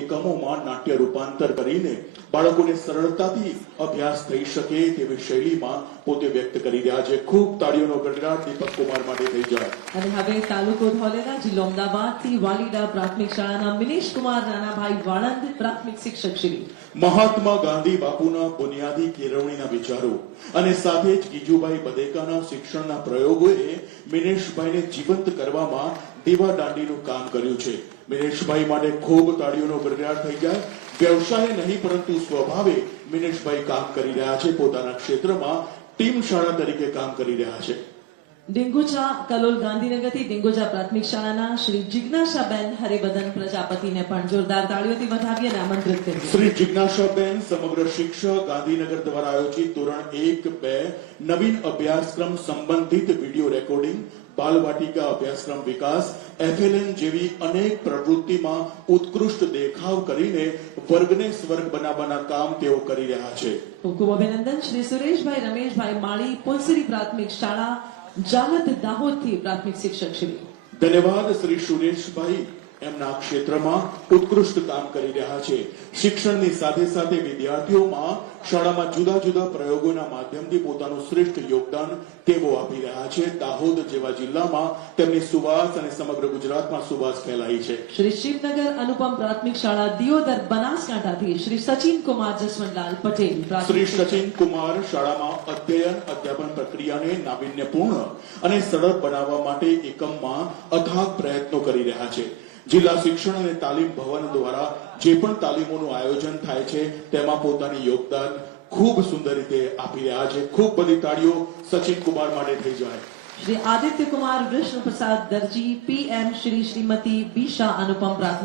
એકમોમાં નાટ્ય રૂપાંતર કરીને બાળકોને સરળતાથી અભ્યાસ થઈ શકે તેવી શૈલીમાં પોતે વ્યક્ત કરી રહ્યા છે. ખૂબ તાળીઓનો ગડગડાટ દીપક કુમાર માટે થઈ જાય. અને હવે તાલુકો ધોલેરા જિલ્લો અમદાવાદથી વાલીડા પ્રાથમિક શાળાના મિનેશ કુમાર નાનાભાઈ વાળંદ પ્રાથમિક શિક્ષક શ્રી મહાત્મા ગાંધી બાપુના બુનિયાદી કેળવણીના વિચારો અને સાથે જ ગીજુભાઈ બદેકાના શિક્ષણના પ્રયોગોએ મિનેશભાઈને જીવંત કરવામાં દીવા દાંડીનું કામ કર્યું છે. મિનેશભાઈ માટે ખૂબ તાળીઓનો ગડગડાટ થઈ જાય. વ્યવસાય નહીં પરંતુ સ્વભાવે મિનેશભાઈ કામ કરી રહ્યા છે. પોતાના ક્ષેત્રમાં ટીમ શાળા તરીકે કામ કરી રહ્યા છે. ડિંગોચા કલોલ ગાંધીનગરથી ડિંગોચા પ્રાથમિક શાળાના શ્રી જિજ્ઞાસાબેન હરિબદન પ્રજાપતિને પણ જોરદાર તાળીઓથી વધાવી અને આમંત્રિત કરીએ. શ્રી જિજ્ઞાસાબેન સમગ્ર શિક્ષક ગાંધીનગર દ્વારા આયોજિત ધોરણ 1-2 નવીન અભ્યાસક્રમ સંબંધિત વિડીયો રેકોર્ડિંગ, બાલવાટિકા અભ્યાસક્રમ વિકાસ, FLN જેવી અનેક પ્રવૃત્તિમાં ઉત્કૃષ્ટ દેખાવ કરીને વર્ગને સ્વર્ગ બનાવવાના કામ તેઓ કરી રહ્યા છે. ખૂબ ખૂબ અભિનંદન. શ્રી સુરેશભાઈ રમેશભાઈ માળી પુલસરી પ્રાથમિક શાળા જાલદ દાહોદથી પ્રાથમિક શિક્ષક શ્રી ધન્યવાદ. શ્રી સુરેશભાઈ એમના ક્ષેત્રમાં ઉત્કૃષ્ટ કામ કરી રહ્યા છે. શિક્ષણની સાથે સાથે વિદ્યાર્થીઓમાં શાળામાં જુદા જુદા પ્રયોગોના માધ્યમથી પોતાનું શ્રેષ્ઠ યોગદાન તેઓ આપી રહ્યા છે. દાહોદ જેવા જિલ્લામાં તેમની સુવાસ અને સમગ્ર ગુજરાતમાં સુવાસ ફેલાઈ છે. શ્રી શિવનગર અનુપમ પ્રાથમિક શાળા દિયોદર બનાસકાંઠાથી શ્રી સચિન કુમાર જસવંતલાલ પટેલ શ્રી સચિન કુમાર શાળામાં અધ્યાપન પ્રક્રિયાને નાવીન્યપૂર્ણ અને સરળ બનાવવા માટે એકમમાં અથાગ પ્રયત્નો કરી રહ્યા છે. જિલ્લા શિક્ષણ અને તાલીમ ભવન દ્વારા જે પણ તાલીમોનું આયોજન થાય છે તેમાં પોતાની યોગદાન ખૂબ સુંદર રીતે આપી રહ્યા છે. ખૂબ બધી તાળીઓ સચિન કુમાર માટે થઈ જાય. શ્રી આદિત્ય કુમાર વિષ્ણુ પ્રસાદ દરજી PM શ્રી શ્રીમતી બીશા અનુપમ પ્રાથમિક